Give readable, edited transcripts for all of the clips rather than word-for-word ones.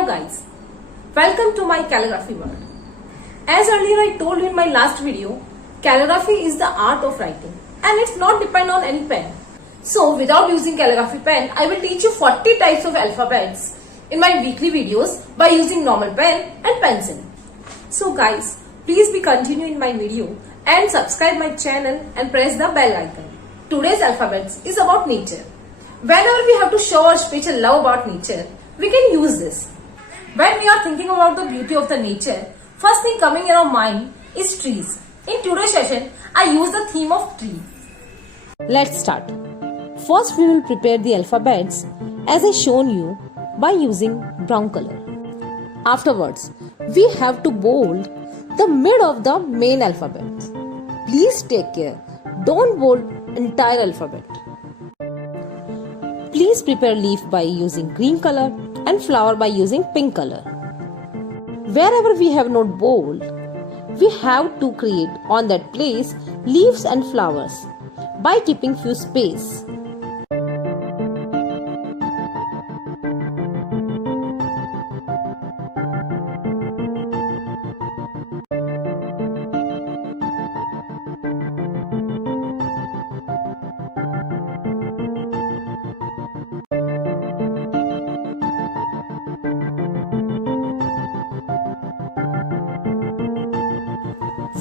Hello guys, welcome to my calligraphy world. As earlier I told you in my last video, calligraphy is the art of writing and it's not depend on any pen. So without using calligraphy pen, I will teach you 40 types of alphabets in my weekly videos by using normal pen and pencil. So guys, please be continuing my video and subscribe my channel and press the bell icon. Today's alphabets is about nature. Whenever we have to show our special love about nature, we can use this. When we are thinking about the beauty of the nature, first thing coming in our mind is trees. In today's session, I use the theme of tree. Let's start. First we will prepare the alphabets as I shown you by using brown color. Afterwards, we have to bold the mid of the main alphabet. Please take care, don't bold entire alphabet. Please prepare leaf by using green color and flower by using pink color. Wherever we have not bold, we have to create on that place leaves and flowers by keeping few space.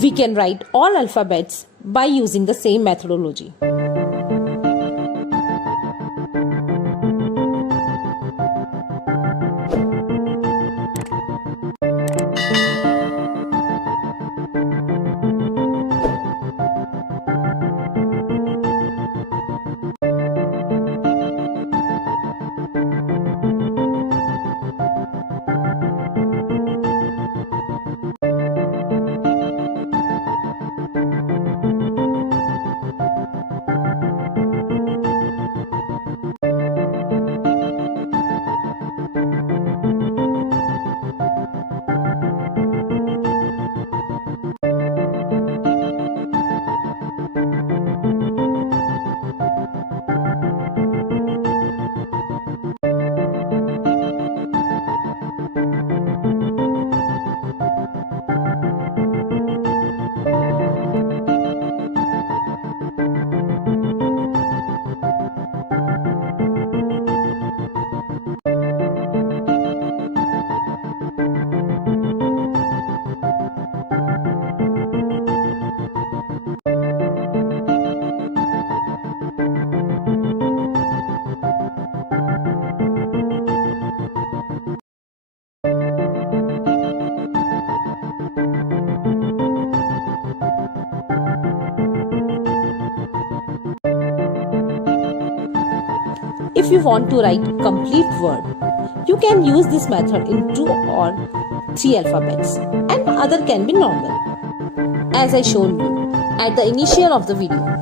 We can write all alphabets by using the same methodology. If you want to write complete word, you can use this method in 2 or 3 alphabets and other can be normal, as I shown you at the initial of the video.